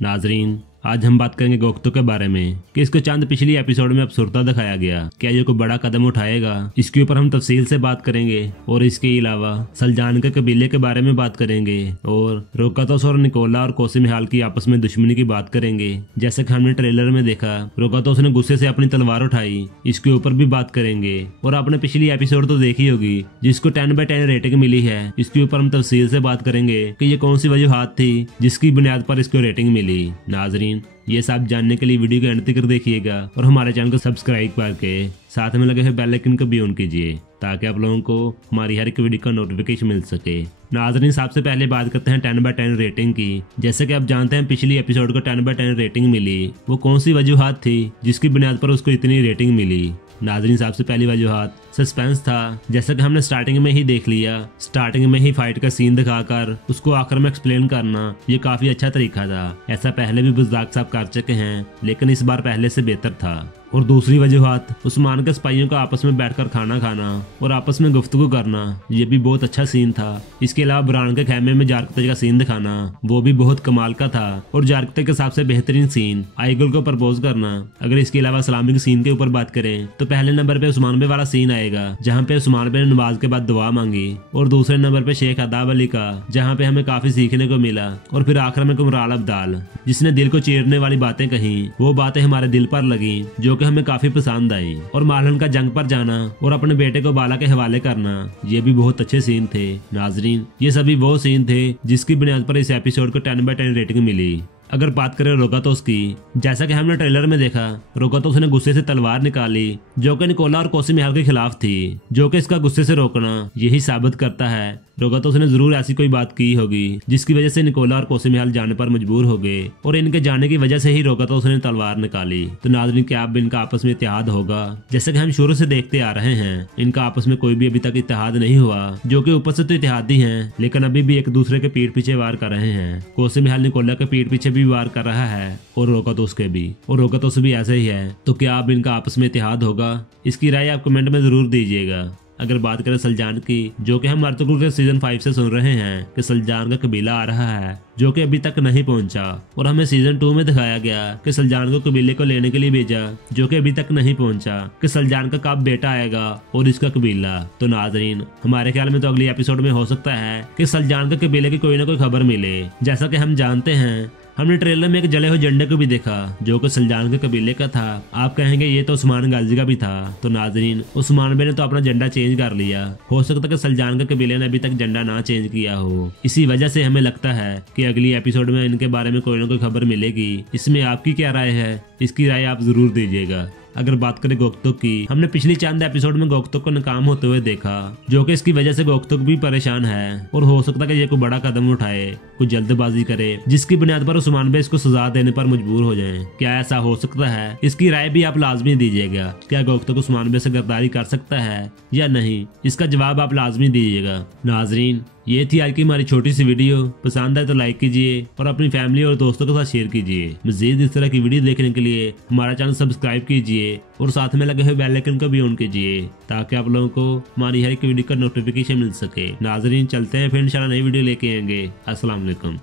नाजरीन, आज हम बात करेंगे गोख्तो के बारे में कि इसको चंद पिछली एपिसोड में अबसुरता दिखाया गया, क्या ये कोई बड़ा कदम उठाएगा, इसके ऊपर हम तफसील से बात करेंगे। और इसके अलावा सलजान के कबीले के बारे में बात करेंगे और रोकातोस और निकोला और कोसिमिहाल की आपस में दुश्मनी की बात करेंगे। जैसे कि हमने ट्रेलर में देखा, रोकातोस ने गुस्से से अपनी तलवार उठाई, इसके ऊपर भी बात करेंगे। और आपने पिछली एपिसोड तो देखी होगी जिसको 10/10 रेटिंग मिली है, इसके ऊपर हम तफसील से बात करेंगे कि ये कौन सी वजूहात थी जिसकी बुनियाद पर इसको रेटिंग मिली। नाजरीन, ये सब जानने के लिए वीडियो को एंड तक देखिएगा और हमारे चैनल को सब्सक्राइब करके साथ में लगे हुए बेल आइकन को भी ऑन कीजिए ताकि आप लोगों को हमारी हर एक वीडियो का नोटिफिकेशन मिल सके। नाज़रीन, सबसे पहले बात करते हैं 10/10 रेटिंग की। जैसे कि आप जानते हैं पिछली एपिसोड को 10/10 रेटिंग मिली, वो कौन सी वजूहात थी जिसकी बुनियाद पर उसको इतनी रेटिंग मिली। नाज़रीन, सबसे पहली वजूहात सस्पेंस था। जैसा कि हमने स्टार्टिंग में ही देख लिया, स्टार्टिंग में ही फाइट का सीन दिखाकर उसको आखिर में एक्सप्लेन करना ये काफी अच्छा तरीका था। ऐसा पहले भी बुज़दाक साहब कर चुके हैं, लेकिन इस बार पहले से बेहतर था। और दूसरी वजूहात, उस्मान के सिपाहियों का आपस में बैठकर खाना खाना और आपस में गुफ्तगू करना, ये भी बहुत अच्छा सीन था। इसके अलावा ब्रांड के खेमे में जारकते का सीन दिखाना, वो भी बहुत कमाल का था। और जारकते के सबसे बेहतरीन सीन आइगुल को प्रपोज करना। अगर इसके अलावा सलामी के सीन के ऊपर बात करें तो पहले नंबर पे उस्मान बे वाला सीन आएगा जहाँ पे उस्मान बे ने नमाज के बाद दुआ मांगी, और दूसरे नंबर पे शेख अदाब अली का, जहाँ पे हमें काफी सीखने को मिला। और फिर आखिर में कुमराल अब्दाल, जिसने दिल को चीरने वाली बातें कही, वो बातें हमारे दिल पर लगी जो कि हमें काफी पसंद आई। और मालन का जंग पर जाना और अपने बेटे को बाला के हवाले करना, ये भी बहुत अच्छे सीन थे। नाजरीन, ये सभी वो सीन थे जिसकी बुनियाद पर इस एपिसोड को 10/10 रेटिंग मिली। अगर बात करें रोकातोस की, जैसा कि हमने ट्रेलर में देखा, रोकातोस ने गुस्से से तलवार निकाली जो कि निकोला और कोसिमिहाल के खिलाफ थी, जो कि इसका गुस्से से रोकना यही साबित करता है रोकातोस ने जरूर ऐसी कोई बात की होगी जिसकी वजह से निकोला और कोसिमिहाल जाने पर मजबूर हो गए, और इनके जाने की वजह से ही रोकातोस ने तलवार निकाली। तो नाज़रीन, क्या अब इनका आपस में इत्तेहाद होगा? जैसे कि हम शुरू से देखते आ रहे हैं, इनका आपस में कोई भी अभी तक इत्तेहाद नहीं हुआ, जो कि ऊपर से तो इत्तेहादी हैं लेकिन अभी भी एक दूसरे के पीठ पीछे वार कर रहे हैं। कोसिमिहाल निकोला के पीठ पीछे भी वार कर रहा है और रोकातोस के भी, और रोकातोस भी ऐसे ही है। तो क्या अब इनका आपस में इत्तेहाद होगा? इसकी राय आप कमेंट में जरूर दीजिएगा। अगर बात करें सलजान की, जो कि हम अर्तुगरुल के सीजन 5 से सुन रहे हैं कि सलजान का कबीला आ रहा है जो कि अभी तक नहीं पहुंचा, और हमें सीजन 2 में दिखाया गया कि सलजान को कबीले को लेने के लिए भेजा जो कि अभी तक नहीं पहुंचा, कि सलजान का कब बेटा आएगा और इसका कबीला। तो नाजरीन, हमारे ख्याल में तो अगली एपिसोड में हो सकता है कि सलजान के कबीले की कोई ना कोई खबर मिले। जैसा कि हम जानते हैं, हमने ट्रेलर में एक जले हुए झंडे को भी देखा जो कि सलजान के कबीले का था। आप कहेंगे ये तो उस्मान गाजी का भी था। तो नाजरीन, उस्मान बे ने तो अपना झंडा चेंज कर लिया, हो सकता है कि सलजान के कबीले ने अभी तक झंडा ना चेंज किया हो। इसी वजह से हमें लगता है कि अगली एपिसोड में इनके बारे में कोई ना कोई खबर मिलेगी। इसमें आपकी क्या राय है? इसकी राय आप जरूर दीजिएगा। अगर बात करें गोख्तुक की, हमने पिछली चंद एपिसोड में गोख्तुक को नाकाम होते हुए देखा, जो कि इसकी वजह से गोख्तुक भी परेशान है और हो सकता है कि ये कोई बड़ा कदम उठाए, कुछ जल्दबाजी करे जिसकी बुनियाद पर उस्मान बे इसको सजा देने पर मजबूर हो जाएं। क्या ऐसा हो सकता है? इसकी राय भी आप लाजमी दीजिएगा। क्या गोख्तुक उस्मान बे से गिरफ्तारी कर सकता है या नहीं? इसका जवाब आप लाजमी दीजिएगा। नाजरीन, ये थी आज की हमारी छोटी सी वीडियो। पसंद आए तो लाइक कीजिए और अपनी फैमिली और दोस्तों के साथ शेयर कीजिए। मजीद इस तरह की वीडियो देखने के लिए हमारा चैनल सब्सक्राइब कीजिए और साथ में लगे हुए बेल आइकन को भी ऑन कीजिए ताकि आप लोगों को हमारी हर एक वीडियो का नोटिफिकेशन मिल सके। नाजरीन, चलते हैं फिर इंशाल्लाह नई वीडियो लेके आएंगे। अस्सलाम वालेकुम।